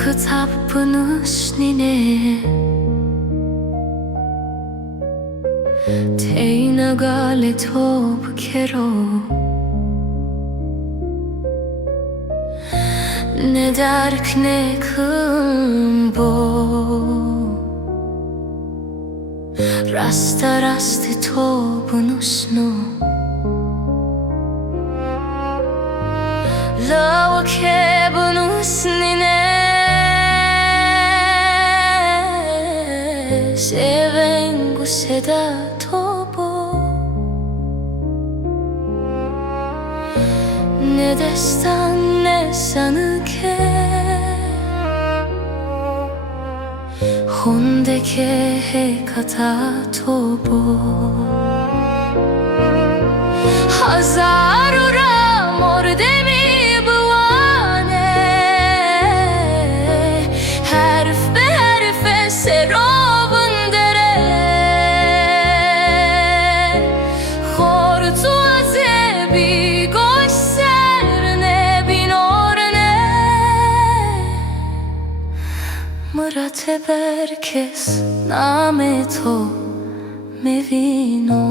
그답분으시니네 테이나갈레 토브케로 내 다르크네 금보 라스타 라스트 토브누스노 Love che bonusnine se vengo seda tobo ne destan ne sanıke honde che he kata tobo Hazarura mordemi Mırate berkes nameto me vino